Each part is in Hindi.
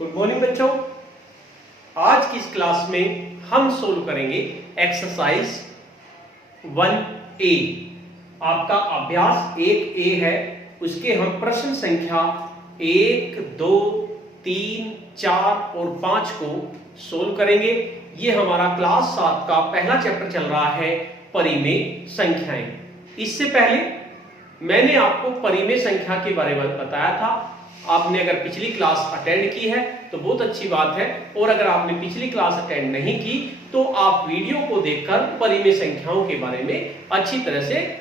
गुड मॉर्निंग बच्चों। आज की इस क्लास में हम सोल्व करेंगे एक्सरसाइज 1A। आपका अभ्यास 1A है, उसके हम प्रश्न संख्या 1, 2, 3, 4 और 5 को सोल्व करेंगे। ये हमारा क्लास 7 का पहला चैप्टर चल रहा है, परिमेय संख्याएं। इससे पहले मैंने आपको परिमेय संख्या के बारे में बताया था। आपने अगर पिछली क्लास अटेंड की है तो बहुत अच्छी बात है, और अगर आपने पिछली क्लास अटेंड नहीं की तो आप वीडियो को देखकर परिमेय संख्याओं के बारे में अच्छी तरह से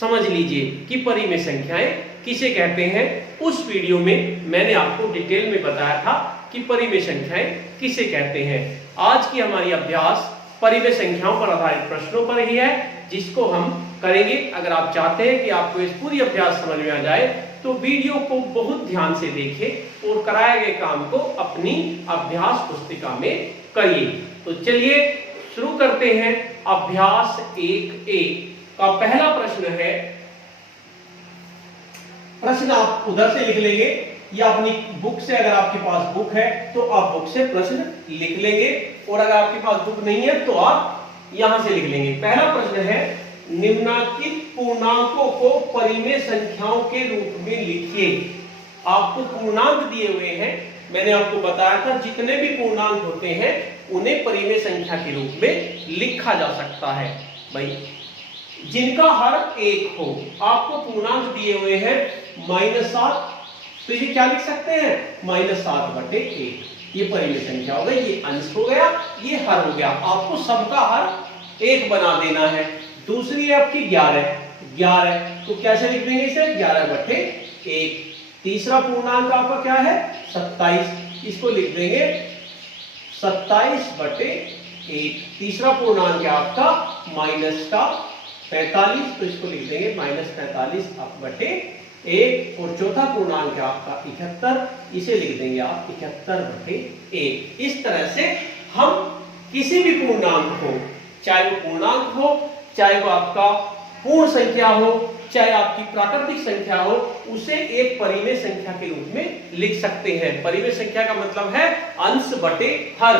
समझ लीजिए कि परिमेय संख्याएं किसे कहते हैं। उस वीडियो में मैंने आपको डिटेल में बताया था कि परिमेय संख्याएं किसे कहते हैं। आज की हमारी अभ्यास परिमेय संख्याओं पर आधारित प्रश्नों पर ही है, जिसको हम करेंगे। अगर आप चाहते हैं कि आपको इस पूरी अभ्यास समझ में आ जाए तो वीडियो को बहुत ध्यान से देखें और कराए गए काम को अपनी अभ्यास पुस्तिका में करिए। तो चलिए शुरू करते हैं। अभ्यास 1A का पहला प्रश्न है। प्रश्न आप उधर से लिख लेंगे या अपनी बुक से, अगर आपके पास बुक है तो आप बुक से प्रश्न लिख लेंगे, और अगर आपके पास बुक नहीं है तो आप यहां से लिख लेंगे। पहला प्रश्न है, निम्नलिखित पूर्णांकों को परिमेय संख्याओं के रूप में लिखिए। आपको पूर्णांक दिए हुए हैं, मैंने आपको बताया था जितने भी पूर्णांक होते हैं उन्हें परिमेय संख्या के रूप में लिखा जा सकता है। भाई जिनका हर एक हो, आपको पूर्णांक दिए हुए हैं -7, तो ये क्या लिख सकते हैं -7/1। ये परिमेय संख्या हो गई, ये अंश हो गया, ये हर हो गया। आपको सबका हर 1 बना देना है। दूसरी है आपकी 11, तो कैसे लिख देंगे इसे 11/1। तीसरा पूर्णांक आपका क्या है 27, इसको लिख देंगे 27/1। तीसरा पूर्णांक है आपका -45, तो इसको लिख देंगे -45/1। और चौथा पूर्णांक है आपका 71, इसे लिख देंगे आप 71/1। इस तरह से हम किसी भी पूर्णांक हो, चाहे वो पूर्णांक हो, चाहे वो आपका पूर्ण संख्या हो, चाहे आपकी प्राकृतिक संख्या हो, उसे एक परिमेय संख्या के रूप में लिख सकते हैं। परिमेय संख्या का मतलब है अंश बटे हर।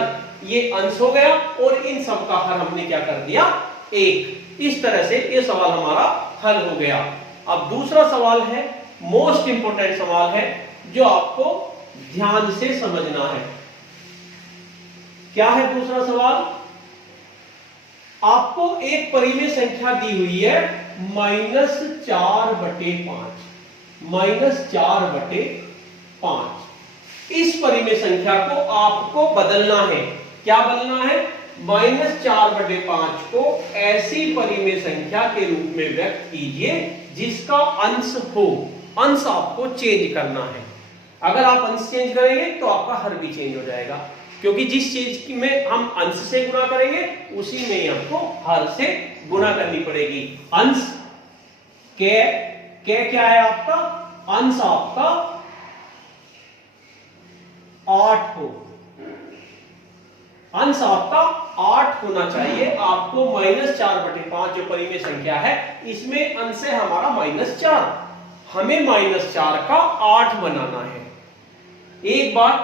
ये अंश हो गया और इन सब का हर हमने क्या कर दिया 1। इस तरह से ये सवाल हमारा हल हो गया। अब दूसरा सवाल है, मोस्ट इंपोर्टेंट सवाल है, जो आपको ध्यान से समझना है। क्या है दूसरा सवाल? आपको एक परिमेय संख्या दी हुई है -4/5। इस परिमेय संख्या को आपको बदलना है। क्या बदलना है? -4/5 को ऐसी परिमेय संख्या के रूप में व्यक्त कीजिए जिसका अंश हो। अंश आपको चेंज करना है। अगर आप अंश चेंज करेंगे तो आपका हर भी चेंज हो जाएगा, क्योंकि जिस चीज में हम अंश से गुणा करेंगे उसी में आपको हर से गुणा करनी पड़ेगी। अंश क्या है आपका? अंश आपका 8 हो। अंश आपका 8 होना चाहिए। आपको -4/5 जो परिमेय संख्या है, इसमें अंश है हमारा -4। हमें -4 का 8 बनाना है। एक बात,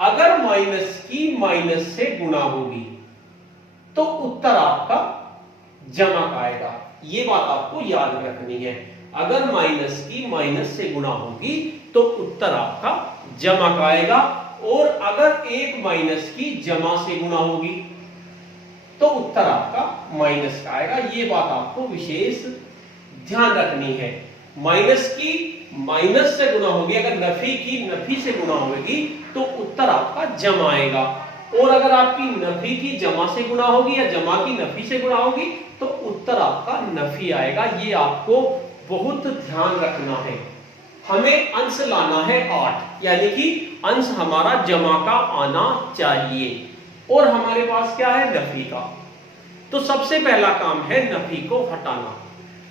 अगर माइनस की माइनस से गुणा होगी तो उत्तर आपका जमा का आएगा। ये बात आपको याद रखनी है। अगर माइनस की माइनस से गुणा होगी तो उत्तर आपका जमा का आएगा, और अगर एक माइनस की जमा से गुणा होगी तो उत्तर आपका माइनस का आएगा। ये बात आपको विशेष ध्यान रखनी है। माइनस की माइनस से गुणा होगी, अगर नफी की नफी से गुणा होगी तो उत्तर आपका जमा आएगा, और अगर आपकी नफी की जमा से गुणा होगी या जमा की नफी से गुणा होगी तो उत्तर आपका नफी आएगा। ये आपको बहुत ध्यान रखना है। हमें अंश लाना है 8, यानी कि अंश हमारा जमा का आना चाहिए, और हमारे पास क्या है नफी का। तो सबसे पहला काम है नफी को हटाना।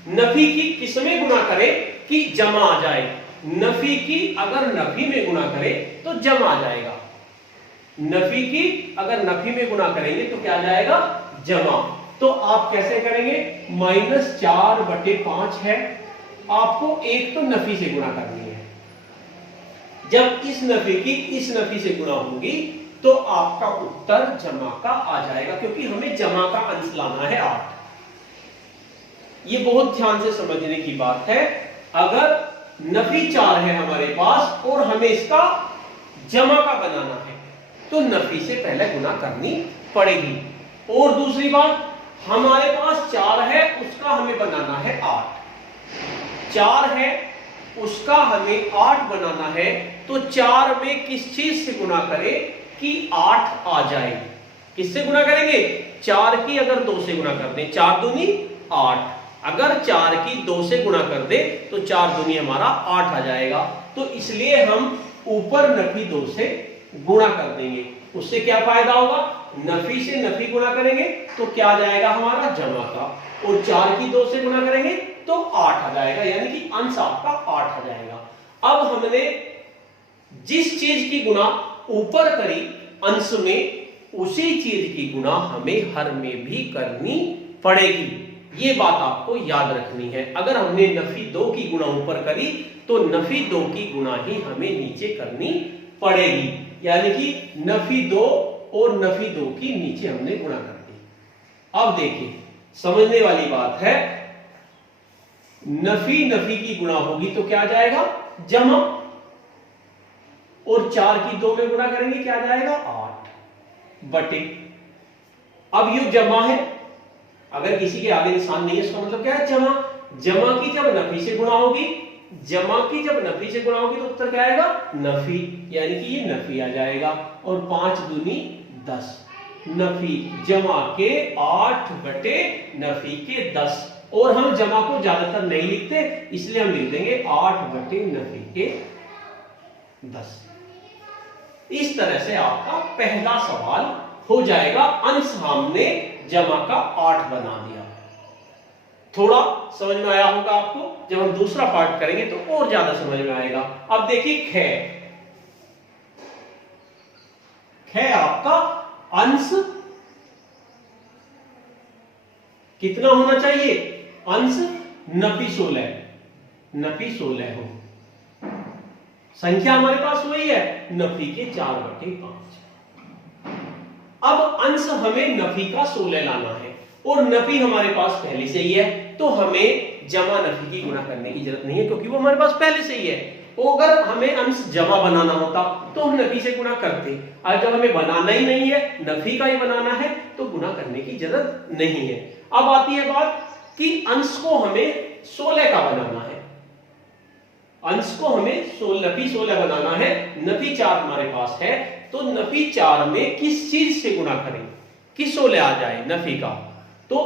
नफी की किसमें गुणा करें कि जमा आ जाए? नफी की अगर नफी में गुणा करें तो जमा आ जाएगा। नफी की अगर नफी में गुणा करेंगे तो क्या आ जाएगा? जमा। तो आप कैसे करेंगे? -4/5 है, आपको एक तो नफी से गुणा करनी है। जब इस नफी की इस नफी से गुणा होगी तो आपका उत्तर जमा का आ जाएगा, क्योंकि हमें जमा का अंश लाना है 8। ये बहुत ध्यान से समझने की बात है। अगर नफी 4 है हमारे पास और हमें इसका जमा का बनाना है तो नफी से पहले गुणा करनी पड़ेगी। और दूसरी बात, हमारे पास 4 है, उसका हमें बनाना है 8। 4 है, उसका हमें 8 बनाना है, तो 4 में किस चीज से गुणा करें कि 8 आ जाए। किससे गुणा करेंगे? 4 की अगर 2 से गुणा कर दें, 4 दूनी 8। अगर 4 की 2 से गुणा कर दे तो 4 दूनी हमारा 8 आ जाएगा। तो इसलिए हम ऊपर नफी 2 से गुणा कर देंगे। उससे क्या फायदा होगा? नफी से नफी गुणा करेंगे तो क्या आ जाएगा हमारा? जमा का। और 4 की 2 से गुणा करेंगे तो 8 आ जाएगा, यानी कि अंश आपका 8 आ जाएगा। अब हमने जिस चीज की गुणा ऊपर करी अंश में, उसी चीज की गुणा हमें हर में भी करनी पड़ेगी। ये बात आपको याद रखनी है। अगर हमने नफी 2 की गुणा ऊपर करी तो नफी 2 की गुणा ही हमें नीचे करनी पड़ेगी, यानी कि नफी 2 और नफी 2 की नीचे हमने गुणा कर दी। अब देखिए, समझने वाली बात है, नफी नफी की गुणा होगी तो क्या जाएगा? जमा। और 4 की 2 में गुणा करेंगे क्या जाएगा? 8 बटे। अब ये जमा है, अगर किसी के आगे निशान नहीं है इसका मतलब क्या है? जमा। जमा की जब नफी से गुणा होगी, जमा की जब नफी से गुणा होगी तो उत्तर क्या आएगा? नफी, यानी कि ये नफी आ जाएगा। और 5 दूनी 10, नफी जमा के 8 बटे नफी के 10। और हम जमा को ज्यादातर नहीं लिखते, इसलिए हम लिख देंगे 8 बटे नफी के 10। इस तरह से आपका पहला सवाल हो जाएगा। अंश हमने जमा का 8 बना दिया। थोड़ा समझ में आया होगा आपको। जब हम दूसरा पार्ट करेंगे तो और ज्यादा समझ में आएगा। अब देखिए, ख आपका अंश कितना होना चाहिए? अंश नफी 16, नफी 16 हो। संख्या हमारे पास वही है, नफी के 4 बटे 5। अब अंश हमें नफी का 16 लाना है और नफी हमारे पास पहले से ही है, तो हमें जमा नफी की गुणा करने की जरूरत नहीं है, क्योंकि वो हमारे पास पहले से ही है। अगर हमें अंश जमा बनाना होता तो हम नफी से गुणा करते। आज जब हमें बनाना ही नहीं है, नफी का ही बनाना है, तो गुणा करने की जरूरत नहीं है। अब आती है बात कि अंश को हमें 16 का बनाना है। अंश को हमें नफी 16 बनाना है। नफी 4 हमारे पास है, तो नफी 4 में किस चीज से गुणा करें कि 16 आ जाए नफी का? तो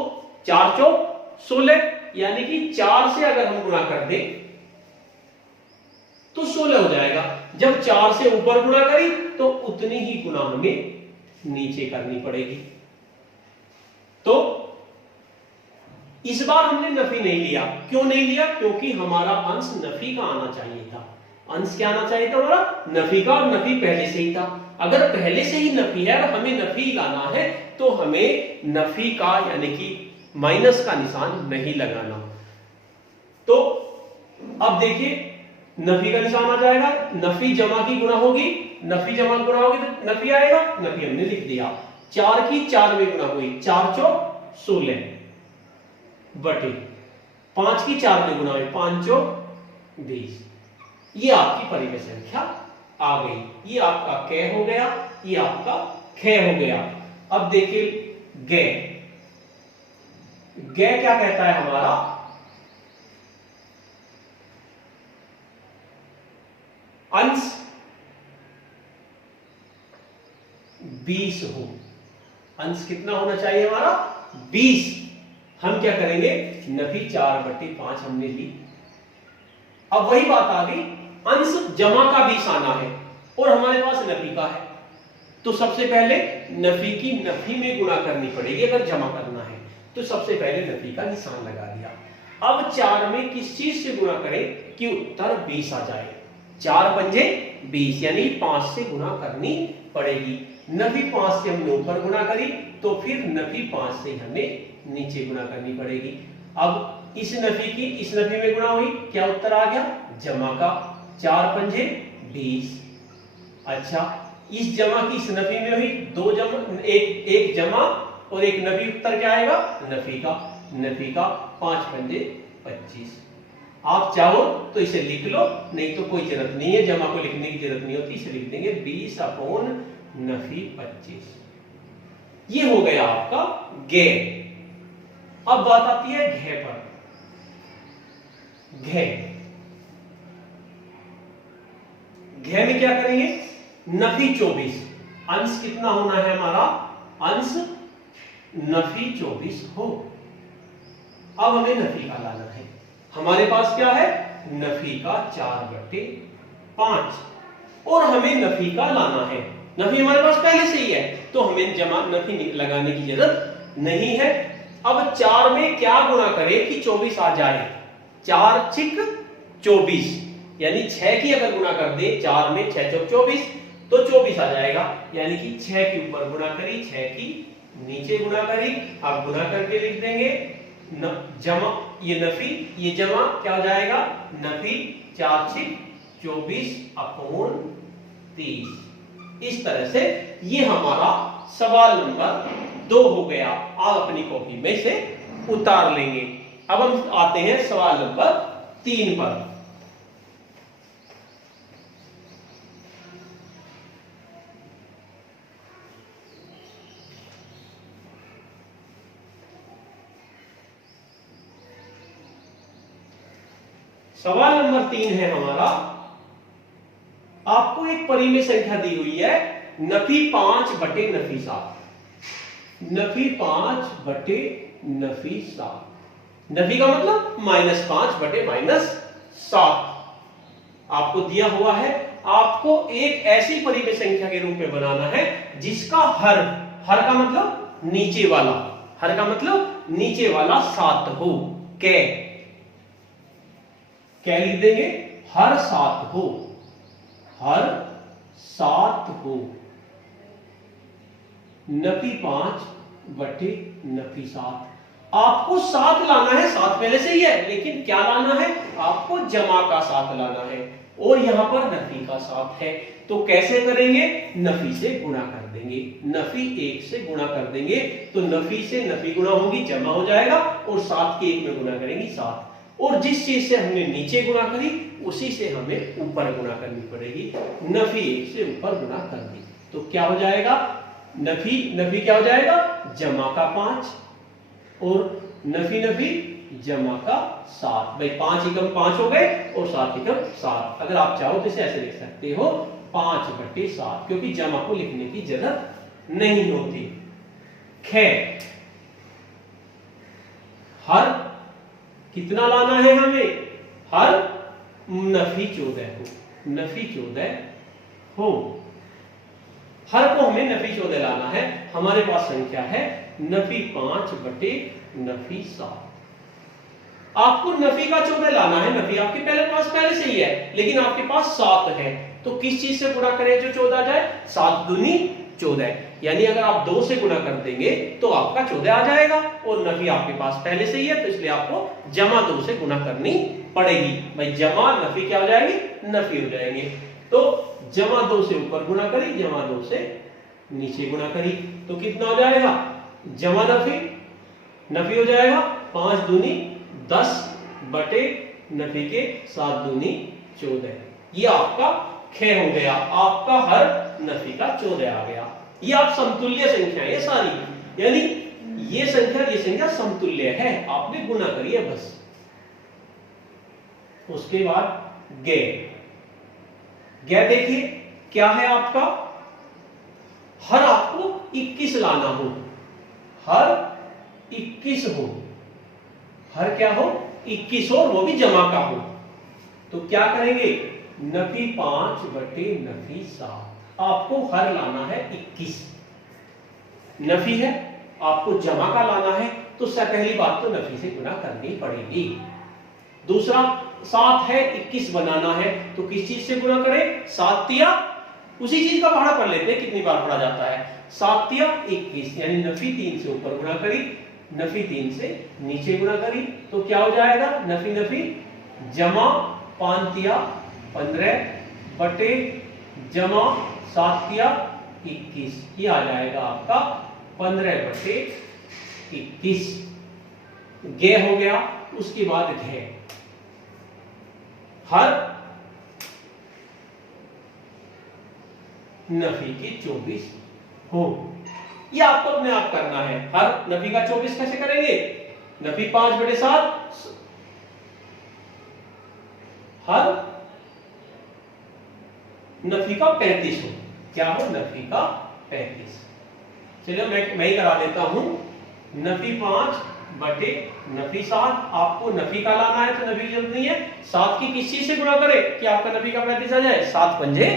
4 चौक 16, यानी कि 4 से अगर हम गुणा कर दें तो 16 हो जाएगा। जब 4 से ऊपर गुणा करी तो उतनी ही गुणा हमें नीचे करनी पड़ेगी। तो इस बार हमने नफी नहीं लिया। क्यों नहीं लिया? क्योंकि हमारा अंश नफी का आना चाहिए था। अंश क्या आना चाहिए था हमारा? नफी का, और नफी पहले से ही था। अगर पहले से ही नफी है और हमें नफी लाना है तो हमें नफी का यानी कि माइनस का निशान नहीं लगाना। तो अब देखिए, नफी का निशान आ जाएगा, नफी जमा की गुणा होगी, नफी जमा गुणा होगी तो नफी आएगा। नफी हमने लिख दिया। 4 की 4 में गुणा हुई, 4 चौक 16 बटे 5 की 4 में गुणा हुई, 5 चौक 20। ये आपकी परिमेय संख्या आ गई। ये आपका क हो गया, ये आपका ख हो गया। अब देखिए ग क्या कहता है हमारा? अंश 20 हो। अंश कितना होना चाहिए हमारा? 20। हम क्या करेंगे? नफी 4 बटे 5 हमने ली। अब वही बात आ गई, अंश जमा का 20 आना है और हमारे पास नफी का है, तो सबसे पहले नफी की नफी में गुणा करनी पड़ेगी। अगर जमा करना है तो सबसे पहले नफी का निशान लगा दिया। अब 4 में किस चीज से गुणा करें कि उत्तर 20 आ जाए? 4 पंजे 20, यानी 5 से गुणा करनी पड़ेगी। नफी 5 से हमने ऊपर गुणा करी तो फिर नफी 5 से हमें नीचे गुणा करनी पड़ेगी। अब इस नफी की इस नफी में गुणा हुई, क्या उत्तर आ गया? जमा का। 4 पंजे 20। अच्छा, इस जमा की इस नफी में हुई, दो जमा, एक जमा और एक नफी, उत्तर क्या आएगा? नफी का 5 पंजे 25। आप चाहो तो इसे लिख लो, नहीं तो कोई जरूरत नहीं है, जमा को लिखने की जरूरत नहीं होती, इसे लिख देंगे 20 अपॉन नफी 25। ये हो गया आपका गे। अब बात आती है घे पर। घे में क्या करेंगे? नफी 24, अंश कितना होना है हमारा? अंश नफी 24 हो। अब हमें नफी का लाना है। हमारे पास क्या है? नफी का 4/5 और हमें नफी का लाना है। नफी हमारे पास पहले से ही है, तो हमें जमा नफी लगाने की जरूरत नहीं है। अब 4 में क्या गुणा करें कि 24 आ जाए? 4 छिक 24, यानी 6 की अगर गुणा कर दे 4 में, 6 चौक 24, तो 24 आ जाएगा। यानी कि 6 के ऊपर गुणा करी, 6 की नीचे गुणा करी। अब गुणा करके लिख देंगे जमा, ये नफी, ये जमा, क्या हो जाएगा? नफी 4 छिक 24 अपॉन 30। इस तरह से ये हमारा सवाल नंबर 2 हो गया। आप अपनी कॉपी में से उतार लेंगे। अब हम आते हैं सवाल नंबर 3 पर। सवाल नंबर 3 है हमारा, आपको एक परिमेय संख्या दी हुई है नफी 5/नफी 7। नफी 5/नफी 7, नफी का मतलब -5/-7 आपको दिया हुआ है। आपको एक ऐसी परिमेय संख्या के रूप में बनाना है जिसका हर का मतलब नीचे वाला, हर का मतलब नीचे वाला 7 हो। क्या लिख देंगे? हर 7 हो, हर 7 हो। नफी 5/नफी 7। आपको 7 लाना है, 7 पहले से ही है, लेकिन क्या लाना है? आपको जमा का 7 लाना है, और यहां पर नफी का 7 है। तो कैसे करेंगे? नफी से गुणा कर देंगे, नफी 1 से गुणा कर देंगे, तो नफी से नफी गुणा होगी, जमा हो जाएगा, और 7 के 1 में गुणा करेंगे 7। और जिस चीज से हमने नीचे गुणा करी उसी से हमें ऊपर गुणा करनी पड़ेगी। नफी 1 से ऊपर गुणा कर दी तो क्या हो जाएगा? नफी क्या हो जाएगा? जमा का 5 और नफी जमा का 7। भाई 5 एकम 5 हो गए और 7 एकम 7। अगर आप चाहो तो इसे ऐसे लिख सकते हो 5/7, क्योंकि जमा को लिखने की जरूरत नहीं होती। खैर, हर कितना लाना है हमें? हर नफी 14 हो, नफी 14 हो। हर को हमें नफी 14 लाना है। हमारे पास संख्या है नफी 5/नफी 7। आपको नफी का 14 लाना है। नफी आपके पहले से ही है, लेकिन आपके पास 7 है, तो किस चीज से गुणा करें जो 14 आ जाए? 7 दूनी 14, यानी अगर आप 2 से गुणा कर देंगे तो आपका 14 आ जाएगा, और नफी आपके पास पहले से ही है, तो इसलिए आपको जमा 2 से गुणा करनी पड़ेगी। भाई जमा नफी क्या हो जाएगी? नफी हो जाएंगे। तो जमा 2 से ऊपर गुणा करी, जमा 2 से नीचे गुणा करी, तो कितना हो जाएगा? जमा नफी हो जाएगा 5 दूनी 10/नफी के 7 दूनी 14। ये आपका ख हो गया, आपका हर नफी का 14 आ गया। ये आप समतुल्य संख्या है सारी, यानी ये संख्या समतुल्य है, आपने गुणा करी है बस। उसके बाद गे देखिए क्या है आपका? हर आपको 21 लाना हो, हर 21 हो, हर क्या हो? 21 हो, वो भी जमा का हो। तो क्या करेंगे? नफी 5/नफी 7। आपको हर लाना है 21, नफी है, आपको जमा का लाना है, तो पहली बात तो नफी से गुणा करनी पड़ेगी। दूसरा 7 है, 21 बनाना है, तो किस चीज से गुणा करें? 7 तिया, उसी चीज का पढ़ा पढ़ लेते हैं कितनी बार पढ़ा जाता है। 7 तिया 21, यानी नफी 3 से ऊपर गुणा करी, नफी 3 से नीचे गुणा करी, तो क्या हो जाएगा? नफी जमा 5 तिया 15, बटे जमा 7 किया 21, ये आ जाएगा आपका 15 बटे 21। गे हो गया, उसके बाद घे, हर नफी की 24 हो। ये आपको अपने आप करना है। हर नफी का 24 कैसे करेंगे? नफी 5/7, हर नफी का 35 हो। क्या हो? नफी का 35। चलिए मैं ही करा देता हूं। नफी 5 बटे नफी 7, आपको नफी का लाना है तो नफी की जरूरत नहीं है। 7 की किस चीज से गुणा करें कि आपका नफी का 35 आ जाए? 7 पंजे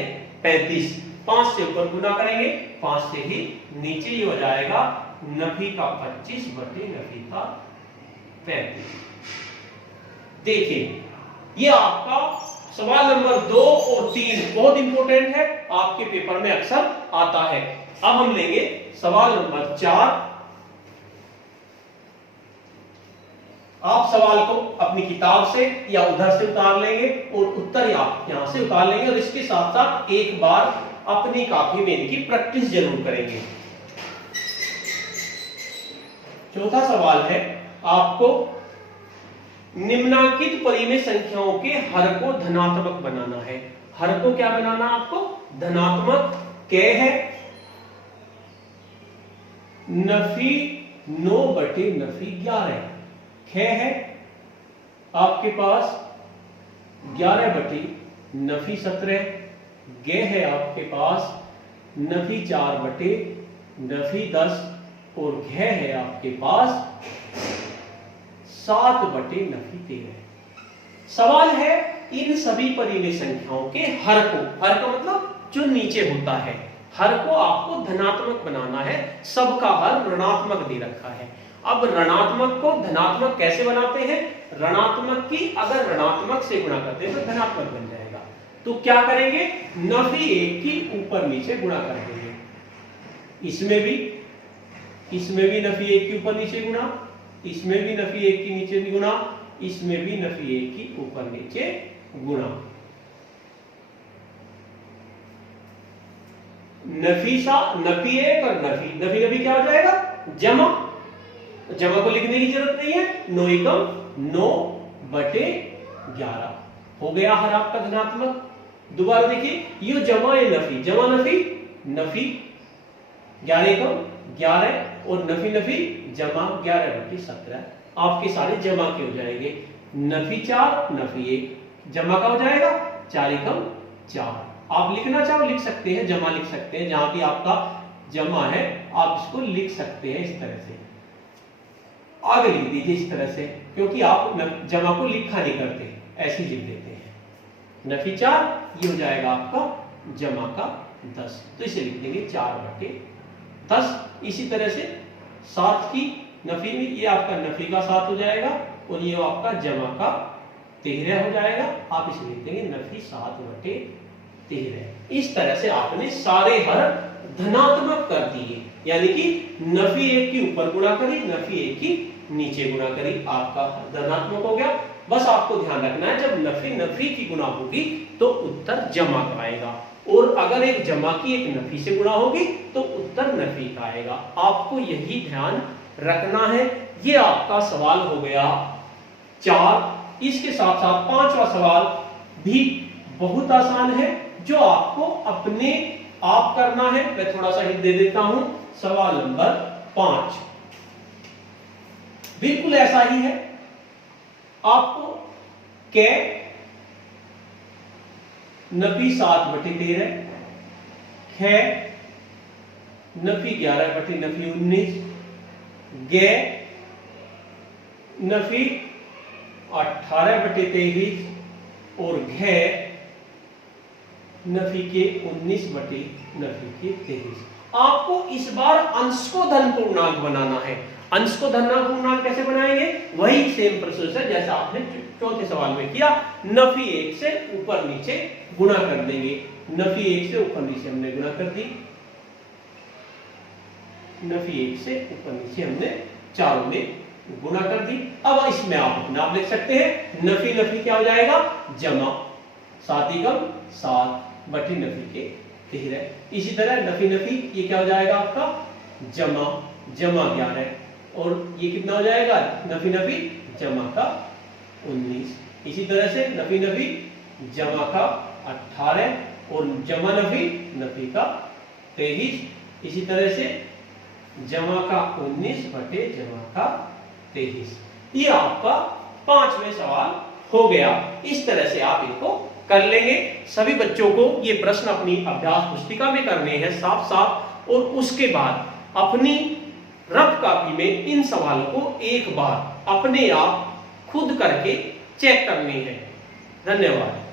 35। 5 से ऊपर गुणा करेंगे, 5 से ही नीचे ही हो जाएगा नफी का 25 बटे नफी का 35। देखिए, ये आपका सवाल नंबर 2 और 3 बहुत इंपॉर्टेंट है, आपके पेपर में अक्सर आता है। अब हम लेंगे सवाल नंबर 4। आप सवाल को अपनी किताब से या उधर से उतार लेंगे और उत्तर आप यहां से उतार लेंगे, और इसके साथ साथ एक बार अपनी कॉपी में इनकी प्रैक्टिस जरूर करेंगे। चौथा सवाल है, आपको निम्नांकित परिमेय संख्याओं के हर को धनात्मक बनाना है। हर को क्या बनाना आपको? धनात्मक। क है नफी 9 बटे नफी 11, ख है आपके पास 11 बटे नफी 17, गे है आपके पास नफी 4 बटे नफी 10, और घ है आपके पास 7 बटे नफी 13। सवाल है इन सभी परिमेय संख्याओं के हर को, हर का मतलब जो नीचे होता है, हर को आपको धनात्मक बनाना है। सबका हर ऋणात्मक दे रखा है। अब ऋणात्मक को धनात्मक कैसे बनाते हैं? ऋणात्मक की अगर ऋणात्मक से गुणा करते हैं तो धनात्मक बन जाएगा। तो क्या करेंगे? नफी 1 की ऊपर नीचे गुणा कर देंगे। इसमें भी नफी 1 की ऊपर नीचे गुणा, इसमें भी नफी 1 की नीचे गुणा, इसमें भी नफी 1 की ऊपर नीचे गुणा। नफी 1 और नफी क्या हो जाएगा? जमा। जमा को लिखने की जरूरत नहीं है। 9 एकम 9 बटे 11 हो गया हर आपका धनात्मक। दोबारा देखिए, ये जमा है नफी, जमा नफी 11 एकम 11 और नफी जमा 11 बटे 17, आपके सारे जमा के हो जाएंगे। नफी 4 नफी 1 जमा का हो जाएगा 4 एकम 4। आप लिखना चाहो लिख सकते हैं, जमा लिख सकते हैं, जहां भी आपका जमा है आप इसको लिख सकते हैं इस तरह से। आगे लिख दीजिए इस तरह से, क्योंकि आप जमा को लिखा नहीं करते, ऐसे ही लिख देते हैं। नफी 4 ये हो जाएगा आपका जमा का 10, तो इसे लिख देंगे 4 बटे 10। इसी तरह से 7 की नफी में ये आपका नफी का 7 हो जाएगा और ये आपका जमा का 13 हो जाएगा। आप इसे लिख देंगे नफी 7 बटे 13। इस तरह से आपने सारे हर धनात्मक कर दिए, यानी कि नफी 1 की ऊपर गुणा करी, नफी 1 की नीचे गुणा करी, आपका धनात्मक हो गया। बस आपको ध्यान रखना है, जब नफी की गुणा होगी तो उत्तर जमा का आएगा, और अगर एक जमा की एक नफी से गुणा होगी तो उत्तर नफी का आएगा। आपको यही ध्यान रखना है। ये आपका सवाल हो गया 4। इसके साथ साथ 5वां सवाल भी बहुत आसान है, जो आपको अपने आप करना है। मैं थोड़ा सा हिंट दे देता हूं। सवाल नंबर 5 बिल्कुल ऐसा ही है। आपको के नफी 7 बटे 13, ख नफी 11 बटे नफी 19, गे नफी 18 बटे 23 और घ नफी के 19 बटे नफी के 23। आपको इस बार अंश को धन पूर्णांक बनाना है। अंश को धन पूर्णांक कैसे बनाएंगे? वही सेम प्रोसेस है जैसा आपने चौथे सवाल में किया। नफी 1 से ऊपर नीचे गुणा कर देंगे। नफी 1 से ऊपर नीचे हमने गुणा कर दी, नफी 1 से ऊपर नीचे हमने चारों में गुणा कर दी। अब इसमें आप अपना लिख सकते हैं। नफी क्या हो जाएगा? जमा 7 एकम 7 बटे नफी के 13। इसी तरह नफी नफी ये क्या हो जाएगा आपका जमा 11, और ये कितना हो जाएगा नफी नफी जमा का 19। इसी तरह से नफी नफी जमा का 18 और जमा नफी नफी का 23। इसी तरह से जमा का 19 बटे जमा का 23। ये आपका 5वें सवाल हो गया। इस तरह से आप इनको कर लेंगे। सभी बच्चों को ये प्रश्न अपनी अभ्यास पुस्तिका में करने हैं साफ साफ, और उसके बाद अपनी रफ कॉपी में इन सवालों को एक बार अपने आप खुद करके चेक करने हैं। धन्यवाद।